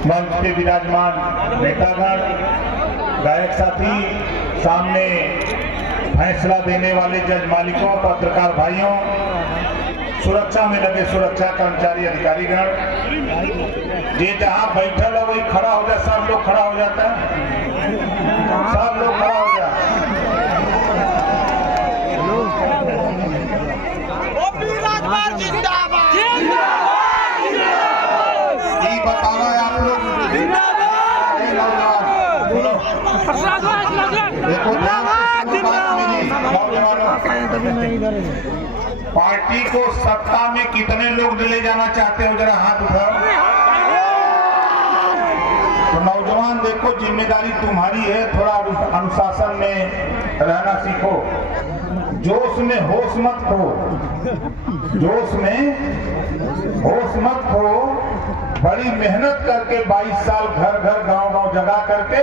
मंच पे विराजमान नेतागण, गायक साथी, सामने फैसला देने वाले जज मालिकों, पत्रकार भाइयों, सुरक्षा में लगे सुरक्षा कर्मचारी अधिकारीगण, ये जहां बैठल है वही खड़ा हो जाए, सब लोग खड़ा हो जाता है, सब लोग खड़ा हो जाए। बताओ आप लोग, देखो पार्टी को सत्ता में कितने लोग ले जाना चाहते हो, जरा हाथ उठाओ। तो नौजवान देखो, जिम्मेदारी तुम्हारी है, थोड़ा अनुशासन में रहना सीखो, जोश में होश मत खो, जोश में होश मत खो। बड़ी मेहनत करके 22 साल घर घर गांव गांव जगा करके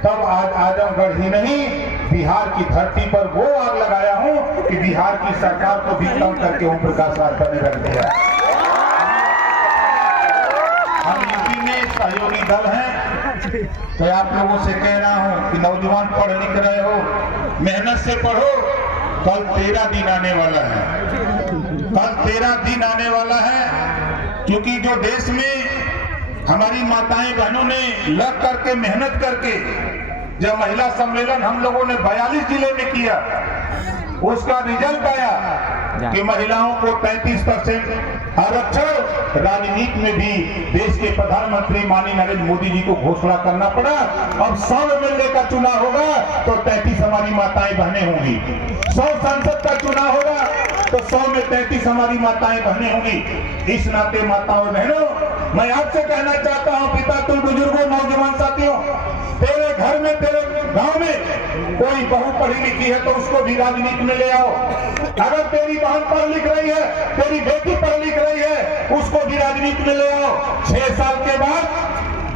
तब आज आजमगढ़ ही नहीं बिहार की धरती पर वो आग लगाया हूं कि बिहार की सरकार को भी कम करके ओम प्रकाश राजभर ने रख दिया। हम यूपी में सहयोगी दल हैं, तो आप लोगों से कह रहा हूं कि नौजवान पढ़ लिख रहे हो, मेहनत से पढ़ो, कल तेरा दिन आने वाला है, कल तेरा दिन आने वाला है। क्योंकि जो देश में हमारी माताएं बहनों ने लग करके मेहनत करके जब महिला सम्मेलन हम लोगों ने 42 जिले में किया, उसका रिजल्ट आया कि महिलाओं को 33% आरक्षण। राजनीति में भी देश के प्रधानमंत्री माननीय नरेंद्र मोदी जी को घोषणा करना पड़ा। अब 100 एमएलए का चुनाव होगा तो 33 हमारी माताएं बहनें होंगी, 100 सांसद का चुनाव होगा तो 100 में 33 हमारी माताएं बहनें होंगी। इस नाते माताओं बहनों, मैं आपसे कहना चाहता हूं, पिता तुम बुजुर्गों, नौजवान साथियों, तेरे घर में, तेरे गांव में कोई बहू पढ़ी लिखी है तो उसको भी राजनीति में ले आओ। अगर तेरी बहन पढ़ लिख रही है, तेरी बेटी पढ़ लिख रही है, उसको भी राजनीति में ले आओ। 6 साल के बाद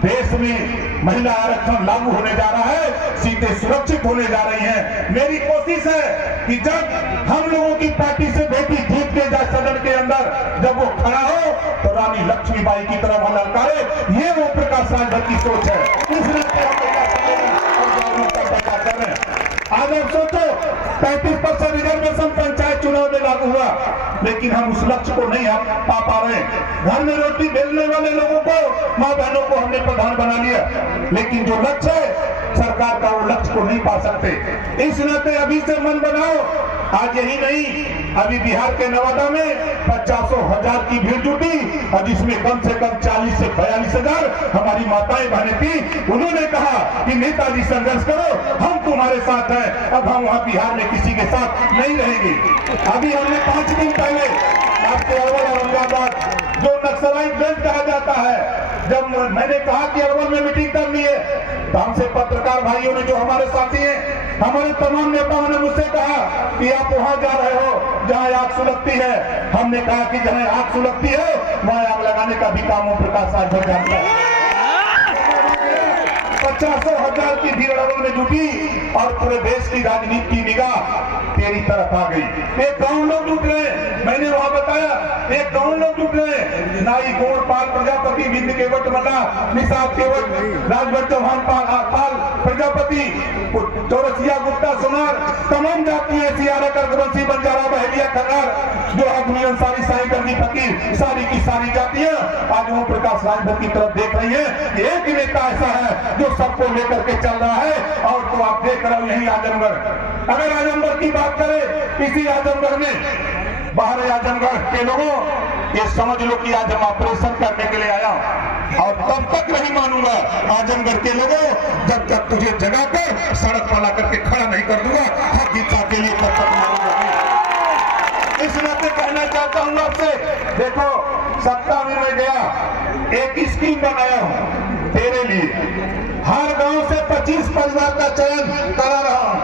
देश में महिला आरक्षण लागू होने जा रहा है, सीटें सुरक्षित होने जा रही हैं। मेरी कोशिश है कि जब हम लोगों की पार्टी से बेटी जीत के जाए सदन के अंदर, जब वो खड़ा हो तो रानी लक्ष्मीबाई की तरह वो ललकारे। ये वो प्रकाश राजभर की सोच है। आज आप सोचो 35% रिजर्वेशन पंचायत चुनाव में लागू हुआ, लेकिन हम उस लक्ष्य को नहीं पा पा रहे। घर में रोटी बेलने वाले लोगों को, माँ बहनों को हमने प्रधान बना लिया, लेकिन जो लक्ष्य है सरकार का, वो लक्ष्य को नहीं पा सकते। इस नाते अभी से मन बनाओ। आज यही नहीं, अभी बिहार के नवादा में 50,000 की भीड़ जुटी और जिसमें कम से कम 40 से 42,000 हमारी माताएं बहनें थी। उन्होंने कहा कि नेताजी संघर्ष करो, हम तुम्हारे साथ हैं। अब हम वहां बिहार में किसी के साथ नहीं रहेंगे। अभी हमने 5 दिन पहले आपके अरवल औरंगाबाद, जो नक्सलाइट बेल्ट कहा जाता है, जब मैंने कहा कि अरवल में मीटिंग करनी है, तो हमसे पत्रकार भाइयों ने, जो हमारे साथी हैं, हमारे तमाम नेताओं ने मुझसे कहा कि आप वहां जा रहे हो जहां आग सुलगती है। हमने कहा कि जहां आग सुलगती है वहां आग लगाने का भी काम ओम प्रकाश राजभर जानता है। 50,000 की भीड़ अरवल में जुटी और पूरे देश की राजनीति की निगाह तेरी तरफ आ गई। एक गांव लोग जुट रहे, मैंने वहां बताया, एक गांव लोग जुट रहे, नाई गोड़ पाल प्रजापति, बिंद केवट मल्ला, निषाद केवट, राजभर चौहान पाल प्रजापति, चौरसिया गुप्ता सोनार, तमाम जातियां, सियारा करवंशी, बंजारा, बहेलिया, खन्नार, जो आदमी अंसारी, साई गंदी, फकीर, सारी की सारी जातियां आज ओम प्रकाश राजभर की तरफ देख रही है। एक नेता ऐसा है जो सबको लेकर के चल रहा है। और तो आप देख रहे हो यही आजमगढ़, अगर आजमगढ़ की बात करें, इसी आजमगढ़ में, बाहर आजमगढ़ के लोगों, ये समझ लो कि आज हम ऑपरेशन करने के लिए आया हूं और तब तक नहीं मानूंगा आजमगढ़ के लोगों, जब तक तुझे जगह पर सड़क पर ला करके खड़ा नहीं कर दूंगा। हक हिस्सा के लिए तब तक मानूंगा। इस नाते कहना चाहता हूं आपसे, देखो सत्ता में मैं गया, एक स्कीम बनाया हूं तेरे लिए। हर गांव से 25 परिवार का चयन करा रहा हूं,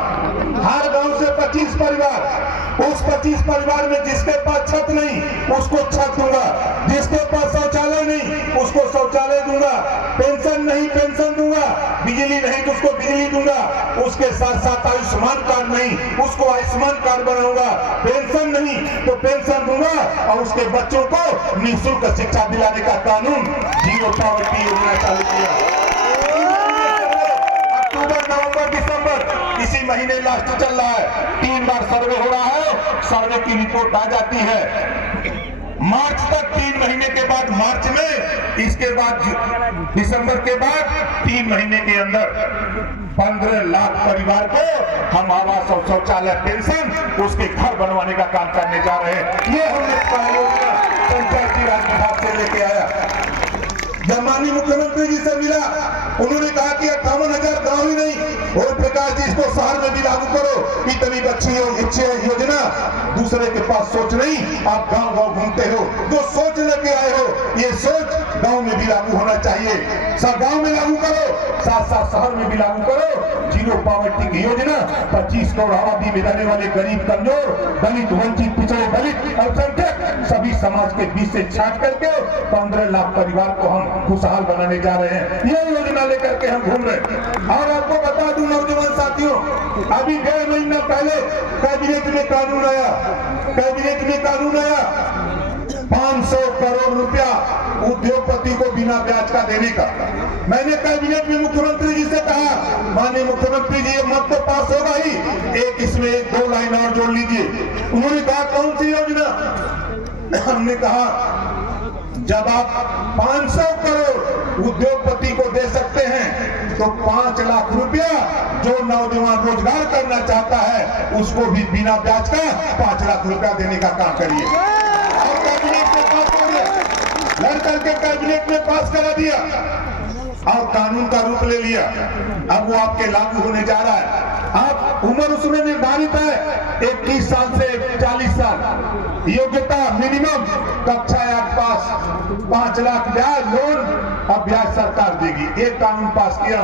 हर गांव से 25 परिवार। उस 25 परिवार में जिसके पास छत नहीं उसको छत दूंगा, जिसके पास शौचालय नहीं उसको शौचालय दूंगा, पेंशन नहीं पेंशन दूंगा, बिजली नहीं तो उसको बिजली दूंगा, उसके साथ साथ आयुष्मान कार्ड नहीं उसको आयुष्मान कार्ड बनाऊंगा, पेंशन नहीं तो पेंशन दूंगा, और उसके बच्चों को निःशुल्क शिक्षा दिलाने का कानून जीरो पॉवर्टी योजना चालू किया। अक्टूबर, नवंबर, दिसंबर इसी महीने लास्ट चल रहा है, 3 बार सर्वे हो रहा है, सर्वे की रिपोर्ट आ जाती है मार्च तक, 3 महीने के बाद मार्च में, इसके बाद दिसंबर के बाद 3 महीने के अंदर 15 लाख परिवार को हम आवास और शौचालय पेंशन उसके घर बनवाने का काम करने जा रहे हैं। ये हमने परियोजना पंचायती राज विभाग से लेके आया। जब माननीय मुख्यमंत्री जी से मिला, उन्होंने कहा कि 58,000 गाँव ही नहीं, ओम प्रकाश जी इसको शहर में भी लागू करो। इतनी अच्छी योजना, दूसरे के पास सोच नहीं, आप गांव गांव घूमते हो, जो सोच लेके आए हो ये सोच गांव में भी लागू होना चाहिए। सब गांव में लागू करो, साथ साथ शहर में भी लागू करो। जीरो पॉवर्टी की योजना 25 करोड़ आबादी में रहने वाले गरीब, कमजोर, दलित, वंचित, पिछड़े, दलित, अल्पसंख्यक सभी समाज के बीच से छांट करके 15 लाख परिवार को हम खुशहाल बनाने जा रहे हैं। ये योजना लेकर के हम घूम रहे हैं। और आपको बता दूं नौजवान साथियों, अभी 1.5 महीना पहले कैबिनेट में कानून आया, 500 करोड़ रुपया उद्योगपति को बिना ब्याज का देने का। मैंने कैबिनेट में मुख्यमंत्री जी से कहा, माननीय मुख्यमंत्री जी ये मत तो पास होगा ही, एक इसमें 1-2 लाइन और जोड़ लीजिए। उन्होंने कहा कौन सी योजना? हमने कहा जब आप 500 करोड़ उद्योगपति को दे सकते हैं तो 5 लाख रुपया जो नौजवान रोजगार करना चाहता है उसको भी बिना ब्याज का 5 लाख रुपया देने का काम करिए। और कैबिनेट में पास हो गया, लड़ करके कैबिनेट में पास करा दिया और कानून का रूप ले लिया। अब वो आपके लागू होने जा रहा है। आप उम्र उसमें निर्धारित है 21 साल से 40 साल, योग्यता मिनिमम कक्षा 8 पास, 5 लाख ब्याज लोन, अब ब्याज सरकार देगी। एक कानून पास किया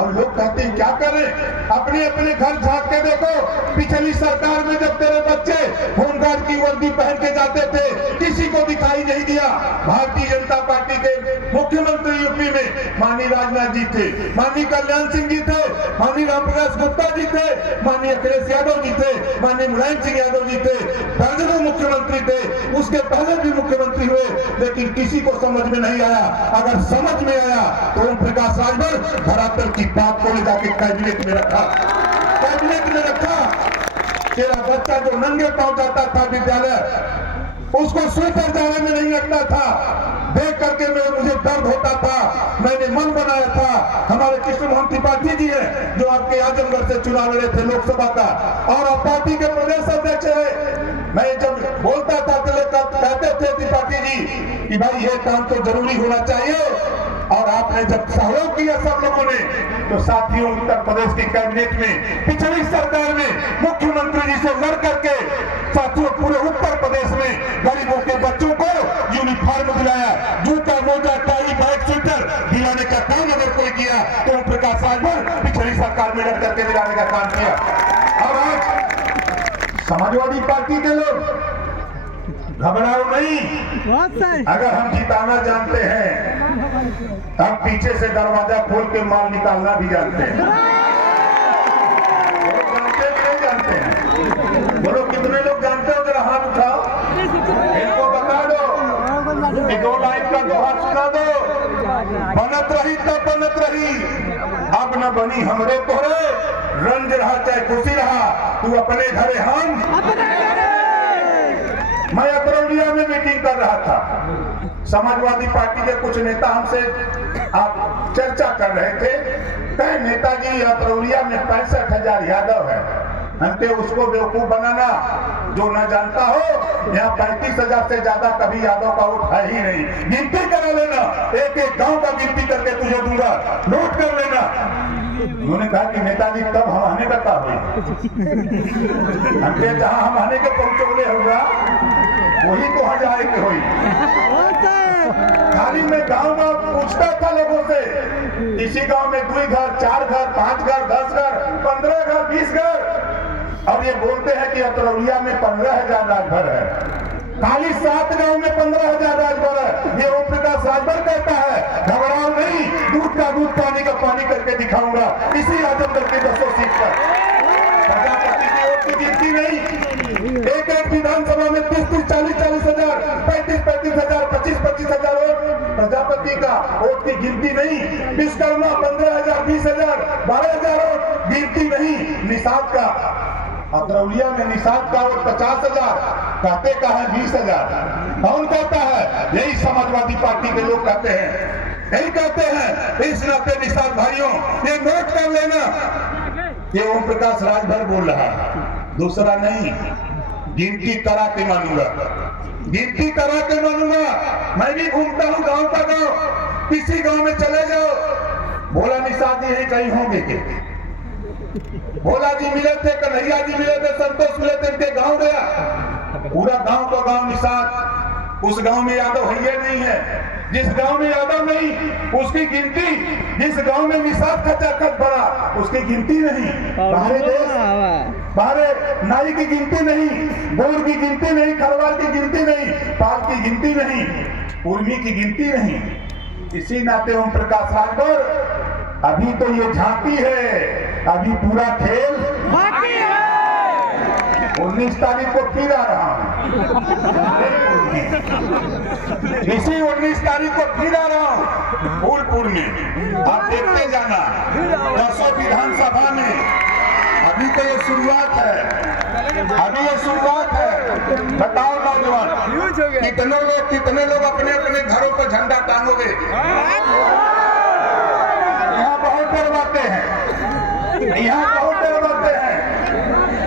और लोग कहते हैं क्या करें, अपने अपने घर झांक के देखो। पिछली सरकार में जब तेरे बच्चे होमगार्ड की वर्दी पहन के जाते थे किसी को दिखाई नहीं दिया। भारतीय जनता पार्टी के मुख्यमंत्री यूपी में माननीय राजनाथ जी थे, माननीय कल्याण सिंह जी थे, माननीय रामप्रकाश गुप्ता जी थे, माननीय अखिलेश यादव जी थे, माननीय मुलायम सिंह यादव जी थे, दर्जनों मुख्यमंत्री थे, उसके पहले भी मुख्यमंत्री हुए, लेकिन किसी को समझ में नहीं आया। अगर समझ में आया तो ओम प्रकाश राजभर धरातल की बात को ले जाके कैबिनेट में रखा, कैबिनेट में रखा। तेरा बच्चा जो नंगे पांव जाता था विद्यालय, उसको स्वेटर जाने में नहीं लगता था, देख करके मुझे दर्द होता था। मैंने मन बनाया था, हमारे कृष्ण मोहन त्रिपाठी जी हैं जो आपके आजमगढ़ से चुनाव लड़े थे लोकसभा का, और आप पार्टी के प्रदेश अध्यक्ष है। मैं जब बोलता था तो कहते थे त्रिपाठी जी कि भाई ये काम तो जरूरी होना चाहिए, और आपने जब सहयोग किया सब लोगों ने, तो साथियों उत्तर प्रदेश की कैबिनेट में पिछली सरकार में मुख्यमंत्री जी से लड़ करके साथियों पूरे उत्तर प्रदेश में गरीबों के बच्चों को यूनिफॉर्म दिलाया, जूता, मोजा, टाई, बैग, स्वेटर दिलाने का काम अगर कोई किया तो ओम प्रकाश राजभर पिछली सरकार में लड़ करके दिलाने का काम किया। और आज समाजवादी पार्टी के लोग घबराओ नहीं, अगर हम जिताना जानते हैं हम पीछे से दरवाजा खोल के माल निकालना भी जानते हैं। जानते भी नहीं जानते हैं? बोलो कितने लोग जानते हो? जरा हाथ उठाओ, इनको बता दो, 2 लाइन का दोहा सुना दो। बनत रही तब बनत रही, अब न बनी हमरे तोहरे, रंज रहा चाहे खुशी रहा, तू अपने घरे हम। मैं अतरौलिया में मीटिंग कर रहा था, समाजवादी पार्टी के कुछ नेता हमसे आप चर्चा कर रहे थे, कहे नेताजी अतरौलिया में 65,000 यादव है, हमके उसको बेवकूफ बनाना, जो न जानता हो यहाँ 35,000 से ज्यादा कभी यादव का वोट है ही नहीं। गिनती करा लेना, एक एक गांव का गिनती करके तुझे दूंगा, नोट कर लेना। उन्होंने कहा कि नेताजी तब हम आने का हुई, हमके जहाँ हम आने के पहुंचोले होगा वही तो हजार के हुई। खाली मैं गांव में पूछता था लोगों से, इसी गांव में 2 घर, 4 घर, 5 घर, 10 घर, 15 घर, 20 घर, और ये बोलते हैं कि अतरौलिया में 15,000 राजभर है। खाली 7 गांव में 15,000 राजभर है। ये ओम प्रकाश राजभर कहता है, घबराओ नहीं, दूर का दूध पानी का पानी करके दिखाऊंगा इसी आजमगढ़ की 200 सीट पर। प्रजापति की वोट की गिनती नहीं, एक एक विधानसभा में 30-30, 40-40 हजार, 35-35 हजार, 25-25 हजार वोट प्रजापति का वोट की गिनती नहीं। विश्वकर्मा 15,000, 20,000, 12,000 वोट गिनती नहीं। निषाद का अतरौलिया में निषाद का वोट 50,000, कहते का है 20,000। कौन कहता है? यही समाजवादी पार्टी के लोग कहते हैं, यही कहते हैं। इस नाते निषाद भाइयों ये नोट कर लेना, ये ओम प्रकाश राजभर बोल रहा है, दूसरा नहीं। गिनती करा के मानूंगा, गिनती करा के मानूंगा। मैं भी घूमता हूँ गांव का गांव, किसी गांव में चले जाओ, भोला निषाद जी यही कहीं होंगे के भोला जी मिले थे, कन्हैया जी मिले थे, संतोष मिले थे, इनके गांव गया, पूरा गांव का गांव निषाद। उस गांव में यादव है नहीं है, जिस गांव में यादव नहीं उसकी गिनती, जिस गांव में निषाद खचाखच बड़ा उसकी गिनती नहीं। बाहर देश, बाहर नाई की गिनती नहीं, बोर की गिनती नहीं, खरवाल की गिनती नहीं, पाल की गिनती नहीं, उर्मी की गिनती नहीं। इसी नाते ओम प्रकाश राजभर अभी तो ये झांकी है, अभी पूरा खेल बाकी है। 19 तारीख को फिर आ रहा हूँ, इसी 19 तारीख को फिर आ रहा हूँ फूलपुर में। आप देखते जाना 10 विधानसभा में। अभी तो ये शुरुआत है, अभी ये शुरुआत है। बताओ नौजवान, कितने लोग अपने अपने घरों पर झंडा टांगोगे? यहाँ बहुत डरवाते हैं, यहाँ बहुत डरवाते हैं।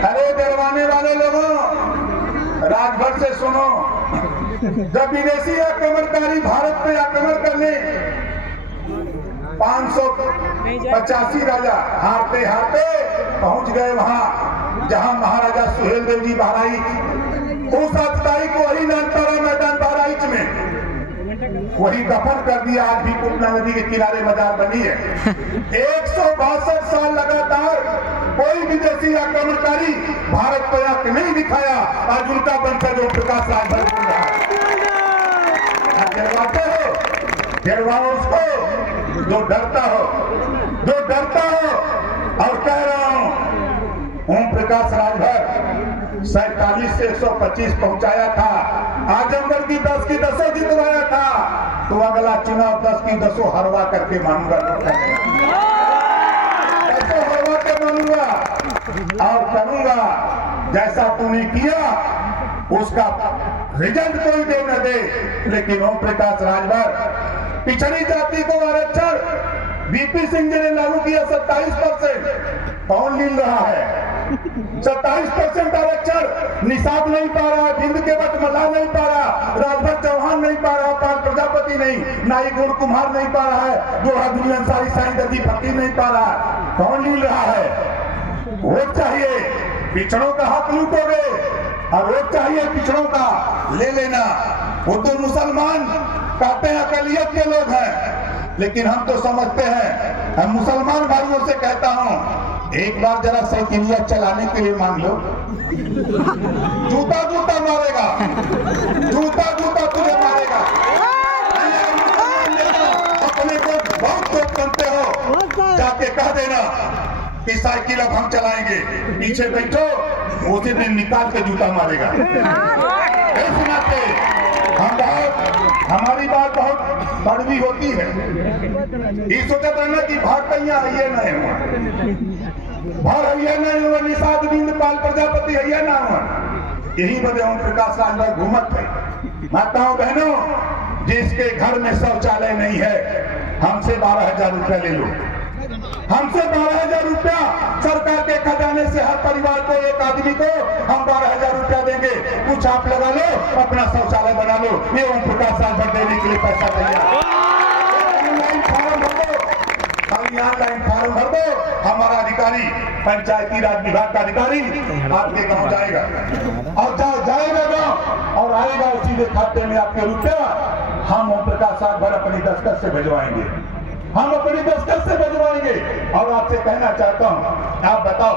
अरे डरवाने वाले लोगों, राजभर से सुनो, जब विदेशी आक्रमणकारी भारत पे आक्रमण करने 585 राजा हारते हारते पहुंच गए वहां जहां महाराजा सुहेल देव जी बहराइच, उस 7 तारीख को वही नानतारा मैदान बहराइच में वही दफन कर दिया। आज भी पूर्णा नदी के किनारे मजार बनी है। 162 साल लगातार कोई विदेशी आक्रमणकारी भारत पर आंख नहीं दिखाया, आज उनका वंशज ओम प्रकाश राजभर बोल रहा है। डरवाते हो, डरवाओ उसको जो डरता हो, जो डरता हो। और कह रहा हूं ओम प्रकाश राजभर 47 से 125 पहुंचाया था, आजमगढ़ की 10 की 10 जितवाया था, तो अगला चुनाव 10 की 10 हरवा करके मानूंगा, 10 हरवा के मानूंगा और करूंगा जैसा तूने किया उसका रिजल्ट कोई दे न दे। लेकिन ओम प्रकाश राजभर पिछड़ी जाति को आरक्षण बीपी सिंह जी ने लागू किया 27%, कौन मिल रहा है? 27% आरक्षण निषाद नहीं पा रहा, बिंद के वक्त मल्लाह नहीं पा रहा, राजभर चौहान नहीं पा रहा, पाल प्रजापति नहीं, नाई गुण कुमार नहीं पा रहा है, जोड़ा दुनिया अंसारी साईं दर्जी फकीर नहीं पा रहा, कौन मिल रहा है? वोट चाहिए, पिछड़ों का हक लूटोगे और वोट चाहिए पिछड़ों का ले लेना। वो तो मुसलमान कहते हैं अकलियत के लोग हैं, लेकिन हम तो समझते हैं, हम मुसलमान भाइयों से कहता हूं एक बार जरा साइकिलिया चलाने के लिए मांग लो, जूता जूता मारेगा, जूता जूता तुझे मारेगा। अपने को बहुत लोग बनते हो, जाके कह देना कि साइकिल अब हम चलाएंगे, पीछे बैठो, उसी दिन निकाल के जूता मारेगा। इस नाते हम हमारी बात बहुत कड़वी होती है। ये सोचते रहना कि भारतैया है नहीं हुआ, भर है नहीं हुआ, निषाद बिंद पाल प्रजापति है ना हुआ। यही वजह ओम प्रकाश राजभर घूमत है। माताओं बहनों, जिसके घर में शौचालय नहीं है, हमसे 12,000 रुपया ले लो, हमसे 12,000 रुपया सरकार के खजाने से हर परिवार को, एक आदमी को हम 12,000 रुपया देंगे, कुछ आप लगा लो, अपना शौचालय बना लो। ये ओम प्रकाश राजभर देने के लिए पैसा तैयार। ऑनलाइन फॉर्म भर दो, ऑनलाइन फॉर्म भर दो, हमारा अधिकारी, पंचायती राज विभाग का अधिकारी आपके गाँव जाएगा और जाएगा गाँव और आएगा सीधे खाते में आपके रुपया। हम ओम प्रकाश राजभर अपनी दस्तखत से भिजवाएंगे, हम अपनी दस्तखत से भिजवाएंगे। और आपसे कहना चाहता हूं, आप बताओ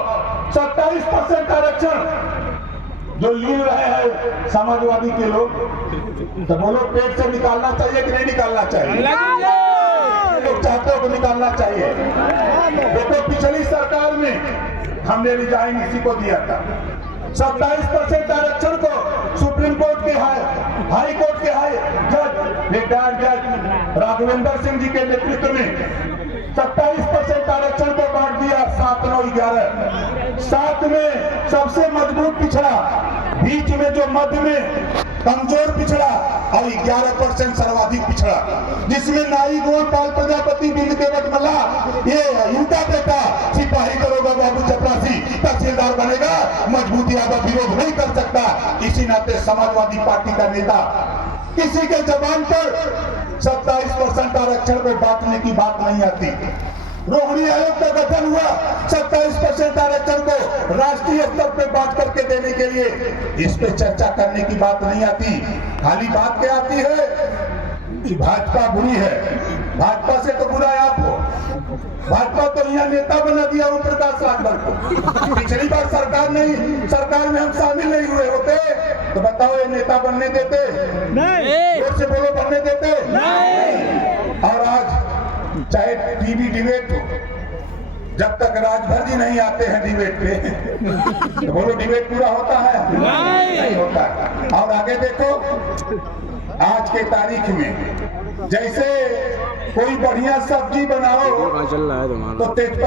27% आरक्षण जो ले रहे हैं समाजवादी के लोग, तो बोलो पेट से निकालना चाहिए कि नहीं निकालना चाहिए? लोग चाहते हो तो निकालना चाहिए। देखो पिछली सरकार में हमने रिजाइन इसी को दिया था। 27% आरक्षण को सुप्रीम कोर्ट के हाई कोर्ट के जज रिटायर्ड जज राघवेंद्र सिंह जी के नेतृत्व में 27% आरक्षण को बांट दिया 7, 9, 11। 7 में सबसे मजबूत पिछड़ा, बीच में जो मध्य में कमजोर पिछड़ा और 11% सर्वाधिक पिछड़ा, जिसमें नाई गोपाल प्रजापति बिंद के वटमला ये इनका बेटा सिपाही दरोगा बाबू चपरासी तहसीलदार बनेगा, मजबूत यादव विरोध नहीं कर सकता। इसी नाते समाजवादी पार्टी का नेता किसी के जबान पर 27% आरक्षण को बांटने की बात नहीं आती। रोहिणी आयोग का गठन हुआ 27% आरक्षण को राष्ट्रीय स्तर पे बांट करके देने के लिए, इस पे चर्चा करने की बात नहीं आती। खाली बात क्या आती है कि भाजपा बुरी है। भाजपा से तो बुरा आप हो। भाजपा तो यहाँ नेता बना दिया ओम प्रकाश राजभर को। पिछली बार सरकार में हम शामिल नहीं हुए होते तो बताओ ये नेता बनने देते? नहीं। जोर से बोलो, बनने देते? नहीं। और आज चाहे टीवी डिबेट हो, जब तक राजभर जी नहीं आते हैं डिबेट पे तो बोलो डिबेट पूरा होता है? नहीं होता। और आगे देखो, आज के तारीख में जैसे कोई बढ़िया सब्जी बनाओ तो तेज